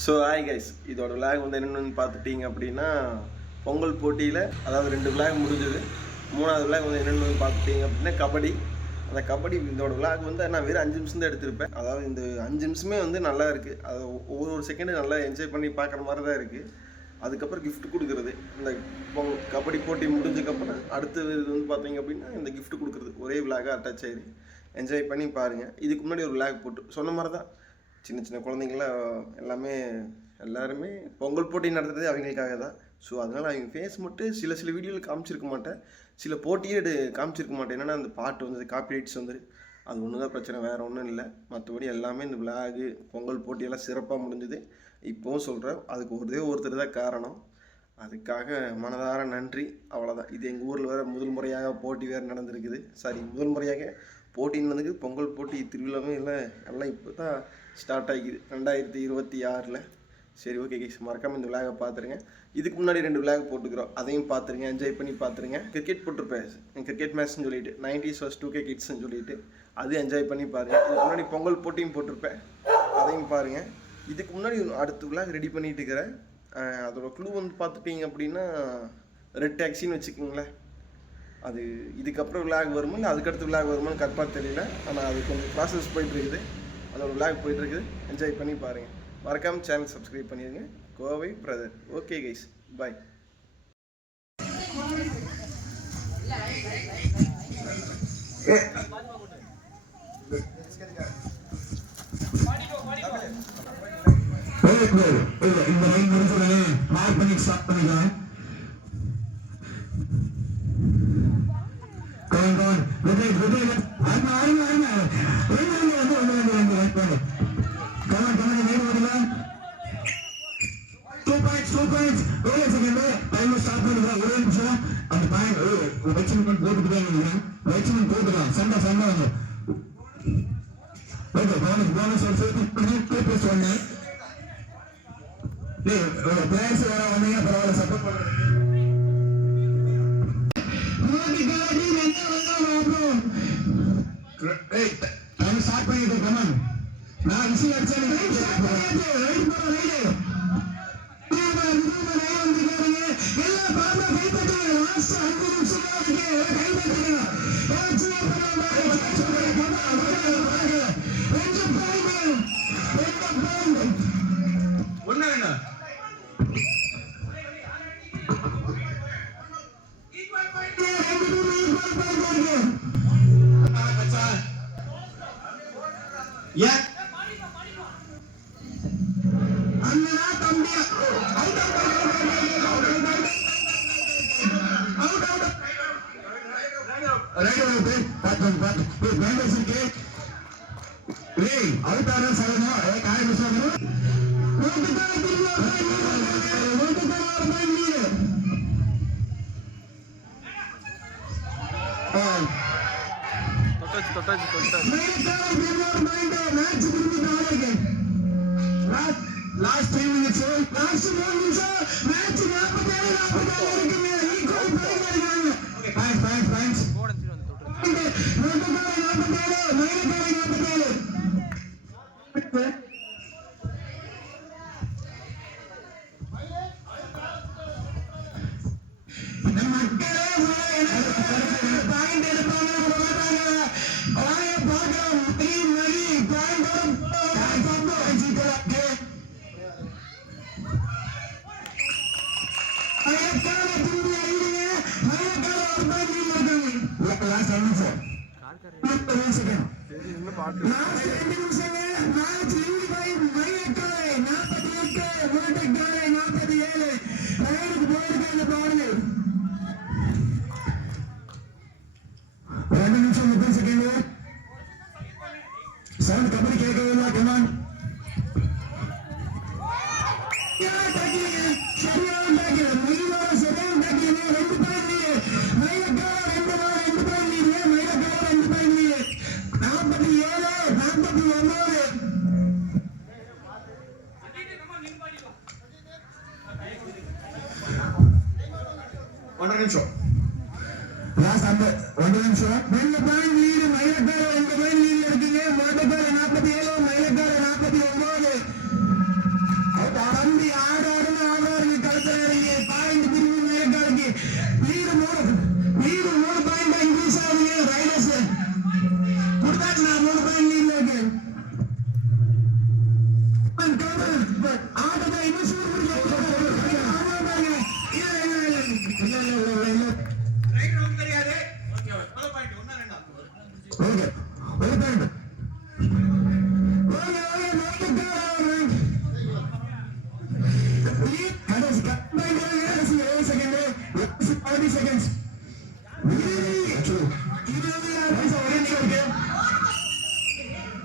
So ஆய் guys இதோட vlog வந்து என்னென்னு பார்த்துட்டீங்க அப்படின்னா பொங்கல் போட்டியில் அதாவது ரெண்டு விளாக் முடிஞ்சது. மூணாவது விளாக் வந்து என்னென்னு பார்த்துட்டீங்க அப்படின்னா கபடி. அந்த கபடி இதோட விளாக் வந்து நான் வெறும் அஞ்சு நிமிஷம் தான் எடுத்திருப்பேன். அதாவது இந்த அஞ்சு நிமிஷமே வந்து நல்லா இருக்குது அது ஒவ்வொரு ஒரு செகண்டும் நல்லா என்ஜாய் பண்ணி பார்க்குற மாதிரி தான் இருக்குது அதுக்கப்புறம் கிஃப்ட் கொடுக்குறது. இந்த பொங்க கபடி போட்டி முடிஞ்சதுக்கப்புறம் அடுத்த இது வந்து பார்த்தீங்க அப்படின்னா இந்த கிஃப்ட் கொடுக்குறது. ஒரே விளாகாக அட்டாச் ஆயிரு. என்ஜாய் பண்ணி பாருங்கள் இதுக்கு முன்னாடி ஒரு விளாக் போட்டு சொன்ன மாதிரி தான் சின்ன சின்ன குழந்தைங்களாம் எல்லாமே எல்லாருமே பொங்கல் போட்டி நடத்துறது அவங்களுக்காக தான். ஸோ அதனால் அவங்க ஃபேஸ் மட்டும் சில சில வீடியோவில் காமிச்சிருக்க மாட்டேன். சில போட்டியே எடு காமிச்சிருக்க மாட்டேன். என்னென்னா அந்த பாட்டு வந்து காப்பி ரைட்ஸ் வந்து அது ஒன்று தான் பிரச்சனை வேறு ஒன்றும் இல்லை. மற்றபடி எல்லாமே இந்த விளாகு பொங்கல் போட்டியெல்லாம் சிறப்பாக முடிஞ்சுது. இப்போவும் சொல்கிறேன் அதுக்கு ஒரே ஒருத்தர் தான் காரணம். அதுக்காக மனதார நன்றி. அவ்வளோதான் இது எங்கள் ஊரில் வேறு முதல் முறையாக போட்டி வேறு நடந்திருக்குது. சாரி முதல் முறையாக போட்டி நடந்துக்குது பொங்கல் போட்டி திருவிழாவும் இல்லை. எல்லாம் இப்போ தான் ஸ்டார்ட் ஆகிக்குது ரெண்டாயிரத்தி இருபத்தி ஆறில். சரி ஓகே கேஸ் மறக்காமல் இந்த விளாகை பார்த்துருங்க இதுக்கு முன்னாடி ரெண்டு விளாக் போட்டுக்கிறோம். அதையும் பார்த்துருங்க என்ஜாய் பண்ணி பார்த்துருங்க கிரிக்கெட் போட்டிருப்பேன். கிரிக்கெட் மேட்ச்னு சொல்லிட்டு நைன்டிஸ் ஃபர்ஸ்ட் டூ கே கிட்ஸ்னு சொல்லிட்டு அது என்ஜாய் பண்ணி பாருங்க. இதுக்கு முன்னாடி பொங்கல் போட்டியும் போட்டிருப்பேன். அதையும் பாருங்கள் இதுக்கு முன்னாடி அடுத்த விளாக் ரெடி பண்ணிட்டு இருக்கிறேன். அதோட க்ளூ வந்து பார்த்துட்டீங்க அப்படின்னா ரெட் டாக்ஸின்னு வச்சுக்கோங்களேன். அது இதுக்கப்புறம் விளாக் வருமா இல்லை அதுக்கடுத்து விளாக் வருமான்னு கரெக்டாக தெரியல. ஆனால் அது கொஞ்சம் ப்ராசஸ் போயிட்டுருக்குது அது ஒரு விளாக் போயிட்டுருக்குது. என்ஜாய் பண்ணி பாருங்கள் மறக்காமல் சேனல் சப்ஸ்கிரைப் பண்ணிடுங்க Kovai brother okay guys bye இந்த லைன் முடிஞ்சதுமே மார்க் பண்ணி ஸ்டாப் பண்ணிக்கலாம். ஓ, வச்சிருக்கேன், போட்டுட்டு தான் நினைக்கிறேன். வச்சிருக்கேன், போட்டுக்கலாம். சண்டை, சண்டை வந்து. Okay, bonus, bonus ஒரு சேர்த்து one. டேய், ஒரு பிளேயர்ஸ் வேற வந்தீங்க பரவாயில்ல சப்போர்ட் பண்ணுறேன் டைம் ஸ்டார்ட் பண்ணிட்டு கமன் நான் விசில் அடிச்சேன் எல்லா பாப்பா கை தட்டுங்க லாஸ்ட் அஞ்சு ಕೊಟ್ಟಜ್ ಕೊಟ್ಟಜ್ ಕೊಟ್ಟಜ್ last 3 minutes last 3 minutes match 47 47 ಗೆ ಮೇರೆ ಈಕ್ವಲ್ ಬ್ರೇಕ್ ಮಾಡಿದ್ದಾರೆ ಓಕೆ ಫೈನ್ ಫೈನ್ ಫೈನ್ ಗೋಡನ್ ತಿರುವಂತ ತೊಟ್ಟರು 47 47 ಮೈನಸ್ ஒன்றரை நிமிஷம் லாஸ்ட் அந்த ஒன்றரை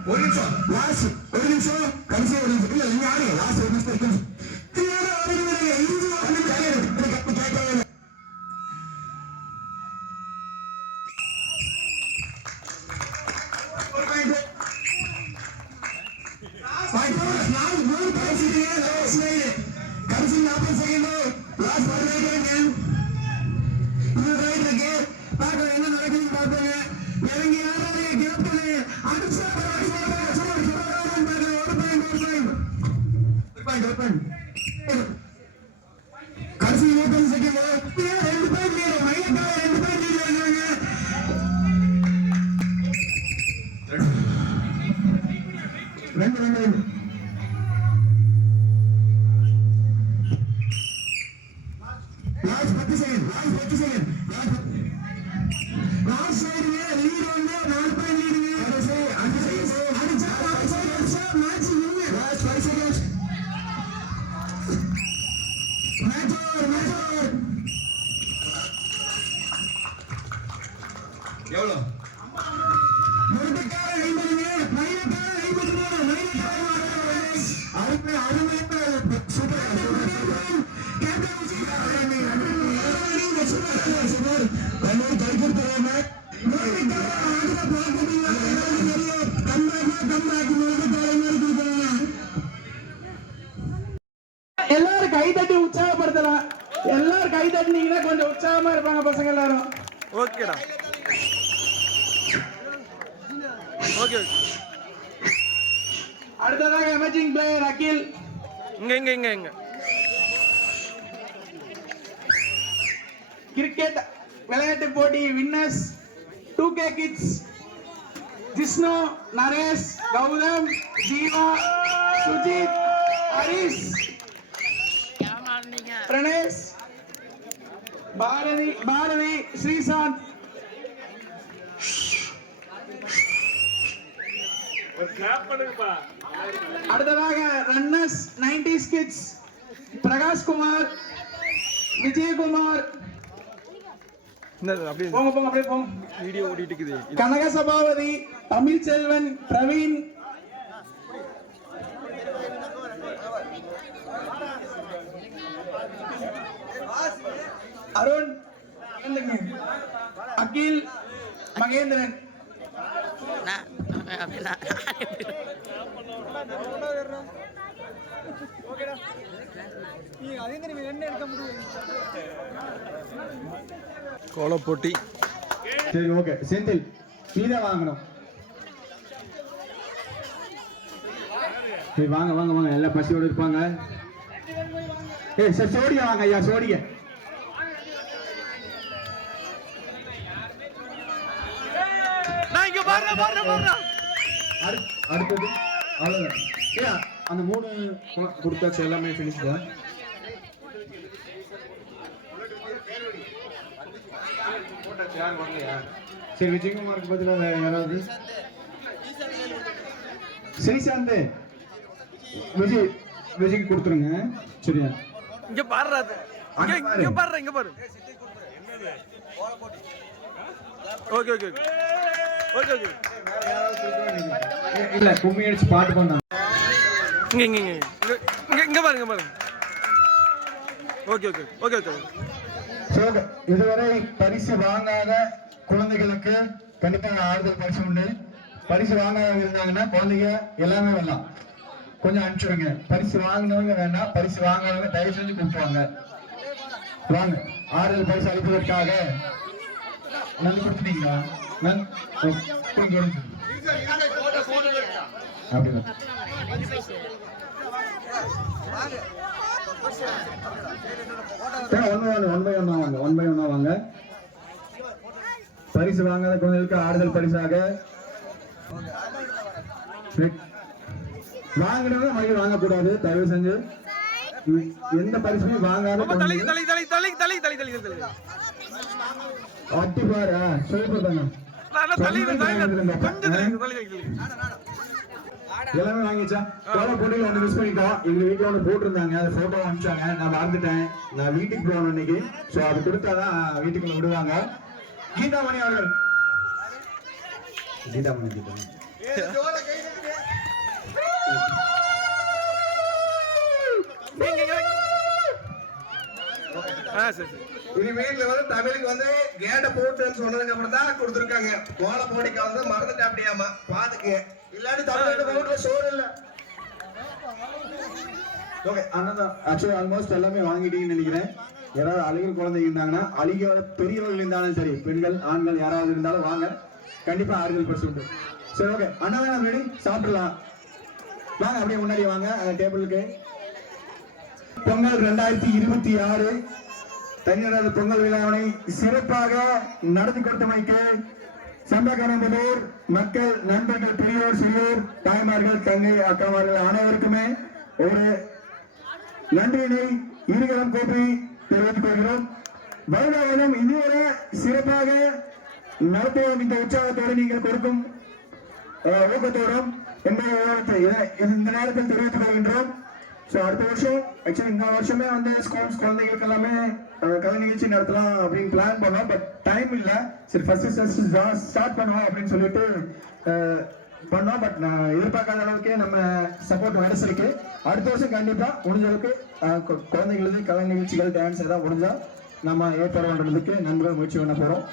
லாஸ்ட் ஒரு நிமிஷம் கடைசி ஒரு நிமிஷம் இல்ல நீங்க ஆடுங்க லாஸ்ட் ஒரு நிமிஷம். இருக்கு லாஸ்ட் கடைசி நாற்பது செகண்ட் லாஸ்ட் ஒரு நிமிஷம் இருக்கு பார்க்கலாம் என்ன நடக்குதுன்னு பார்ப்போங்க இறங்கி யாராவது கேப் பண்ணி அடிச்சா கடைசி இருபத்தஞ்சு செகண்ட் ரெண்டு பேர் லீடு மையக்கால ரெண்டு பேர் லீடு வாங்குறாங்க ரெண்டு ரெண்டு ஆடுற பார்க்குறீங்க கம்பாக்கா கம்பாக்கி முருகக்கார மாதிரி கொடுக்குறாங்க எல்லாரும் கை தட்டி உற்சாகப்படுத்தலாம். எல்லாரும் கை தட்டினீங்கன்னா கொஞ்சம் உற்சாகமா இருப்பாங்க பசங்க எல்லாரும். ஓகேடா. ஓகே அடுத்ததாக எமர்ஜிங் பிளேயர் அகில். இங்க இங்க இங்க இங்க. கிரிக்கெட் விளையாட்டு போட்டி winners two K kids Jishnu Naresh Gautham Jeeva Sujith Harish Pranesh Bharathi Bharathi Sreesanth அடுத்ததாக runners ninety kids Prakash Kumar Vijayakumar போங்க போங்க அப்படியே போங்க. வீடியோ ஓடிட்டு இருக்குது. கனக சபாபதி தமிழ் செல்வன் பிரவீன். அருண் அகில் மகேந்திரன். கோல போட்டி சரி ஓகே. செந்தில் நீதான் வாங்கணும். சரி வாங்க வாங்க வாங்க. எல்லாம் பசியோடு இருப்பாங்க. ஏய் சார் சோடியா வாங்க ஐயா சோடிய. நான் இங்க பாரு பாரு பாரு அடுத்தது அவ்வளோதான் ஏ அந்த மூணு கொடுத்தாச்சு எல்லாமே ஃபினிஷ் தான்? சரி விஜயகுமாருக்கு பதிலாக வேற யாராவது? ஸ்ரீசாந்த் விஜய் விஜய்க்கு கொடுத்துருங்க. சரியா? இங்க பாரு இங்க பாரு. இங்க பாரு. Okay okay. Okay okay. இல்ல கும்மி அடிச்சு பாட்டு பண்ணாங்க இங்க இங்க இங்க. இங்க இங்க பாரு இங்க பாரு ஓகே ஓகே ஓகே ஓகே. இதுவரை பரிசு வாங்காத குழந்தைகளுக்கு கண்டிப்பாக ஆறுதல் பரிசு உண்டு. பரிசு வாங்காதவங்க இருந்தாங்கன்னா குழந்தைங்க எல்லாமே வரலாம். கொஞ்சம் அனுப்பிச்சுடுங்க பரிசு வாங்கினவங்க வேணாம் பரிசு வாங்காதவங்க தயவு செஞ்சு கூப்பிடுவாங்க வாங்க. ஆறுதல் பரிசு அளிப்பதற்காக நன்றி கொடுத்துட்டீங்களா? ஒன் வாங்க ஒன் வாங்க. பரிசு வாங்காத குழந்தைகளுக்கு ஆறுதல் பரிசாக. வாங்கினவங்க மறுபடியும் வாங்கக்கூடாது தயவு செஞ்சு. எந்த பரிசுமே வாங்காத தலை தலை தலை தலை தலை தலை தலை தலை அட்டி பாரு சொல்லி தானே எல்லாமே வாங்கிச்சா? கோல போட்டியில ஒன்று மிஸ் பண்ணிட்டோம் எங்க வீட்டுல ஒன்று போட்டிருந்தாங்க. அதை போட்டோ அனுப்பிச்சாங்க. நான் மறந்துட்டேன். நான் வீட்டுக்கு போகணும் இன்னைக்கு. ஸோ அது கொடுத்தாதான் வீட்டுக்குள்ள விடுவாங்க. கீதாமணி அவர்கள். கீதாமணி கீதாமணி. வீட்டுல வந்து தமிழுக்கு வந்து கேட்ட போட்டுன்னு சொன்னதுக்கு அப்புறம் தான் கொடுத்துருக்காங்க. கோல போட்டிக்கு வந்து மறந்துட்டு அப்படியாமா பாத்துக்குங்க. இல்லாட்டி தமிழ் வீட்டுல சோறு இல்ல. ஓகே அண்ணன் ஆக்சுவலி ஆல்மோஸ்ட் எல்லாமே வாங்கிட்டீங்கன்னு நினைக்கிறேன். யாராவது அழுகிற குழந்தைங்க இருந்தாங்கன்னா அழுகிய பெரியவர்கள் இருந்தாலும் சரி பெண்கள் ஆண்கள் யாராவது இருந்தாலும் வாங்க. கண்டிப்பா ஆறுதல் உண்டு. சரி ஓகே அண்ணா வேணா ரெடி சாப்பிடலாம். வாங்க அப்படியே முன்னாடி வாங்க டேபிளுக்கு பொங்கல் ரெண்டாயிரத்தி இருபத்தி ஆறு. தனியாரது பொங்கல் விழாவினை சிறப்பாக நடத்தி கொடுத்தமைக்கு சம்பகரம்பலூர் மக்கள் நண்பர்கள் பெரியோர் சிறியோர் தாய்மார்கள் தங்கை அக்காமார்கள் அனைவருக்குமே ஒரு நன்றியினை இருகரம் கோப்பை தெரிவித்துக் கொள்கிறோம். வருடாவதும் இதுவரை சிறப்பாக நடத்துவோம். இந்த உற்சாகத்தோடு நீங்கள் கொடுக்கும் ஊக்கத்தோடும் என்பதை இந்த நேரத்தில் தெரிவித்துக் கொள்கின்றோம். ஸோ அடுத்த வருஷம் ஆக்சுவலி இந்த வருஷமே வந்து ஸ்கூல்ஸ் குழந்தைகளுக்கு எல்லாமே கலை நிகழ்ச்சி நடத்தலாம் அப்படின்னு பிளான் பண்ணோம். பட் டைம் இல்லை. சரி ஃபர்ஸ்ட் ஸ்டார்ட் பண்ணுவோம் அப்படின்னு சொல்லிட்டு அஹ், பண்ணோம். பட் நான் எதிர்பார்க்காத அளவுக்கு நம்ம சப்போர்ட் நடச்சிருக்கு அடுத்த வருஷம் கண்டிப்பா முடிஞ்ச அளவுக்கு அஹ், குழந்தைங்களுக்கு கலை நிகழ்ச்சிகள் டான்ஸ் ஏதாவது முடிஞ்சா நம்ம ஏற்பாடு பண்றதுக்கு நண்பர்கள் முயற்சி பண்ண போகிறோம்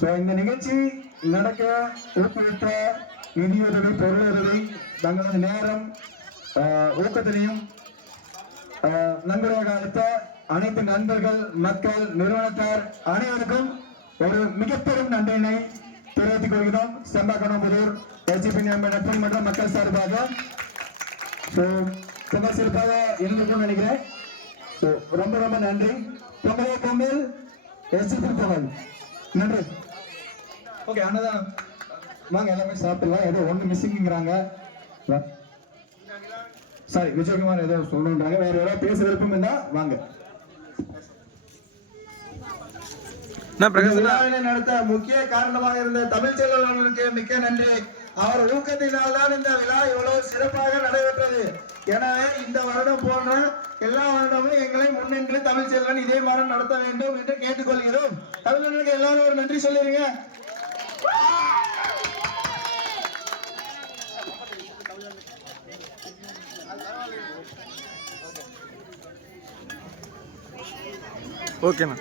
ஸோ இந்த நிகழ்ச்சி நடக்க ஊக்குவித்த நிதியுதவி பொருளுதவி தங்களது நேரம் ஆஹ், நண்பராக அளித்த அனைத்து நண்பர்கள் மக்கள் நிறுவனத்தார் அனைவருக்கும் ஒரு மிகப்பெரும் நன்றியினை தெரிவித்துக் கொள்கிறோம். செம்பாக்கணம்புதூர் எஜிபி நட்பணி மன்ற மக்கள் சார்பாக. ஸோ ரொம்ப சிறப்பாக இருந்திருக்கும்னு நினைக்கிறேன். ஸோ ரொம்ப ரொம்ப நன்றி. பொங்கலே பொங்கல் எஸ்ஜிபி பொங்கல் நன்றி. ஓகே அண்ணதான் வாங்க எல்லாமே சாப்பிடலாம். ஏதோ ஒன்று மிஸ்ஸிங்கிறாங்க சாரி விஜயகுமார் ஏதோ சொல்லணுன்றாங்க வேற யாராவது பேச விருப்பம் இருந்தா வாங்க. நடத்த? முக்கிய காரணமாக இருந்த தமிழ் செல்வர்களுக்கு மிக்க நன்றி. அவர் ஊக்கத்தினால் தான் இந்த விழா இவ்வளவு சிறப்பாக நடைபெற்றது. எனவே இந்த வருடம் போன்ற எல்லா வருடமும் எங்களை முன்னின்று தமிழ் செல்வன் இதே மாதிரி நடத்த வேண்டும் என்று கேட்டுக்கொள்கிறோம். தமிழர்களுக்கு எல்லாரும் ஒரு நன்றி சொல்லிருங்க. ஓகேண்ணா.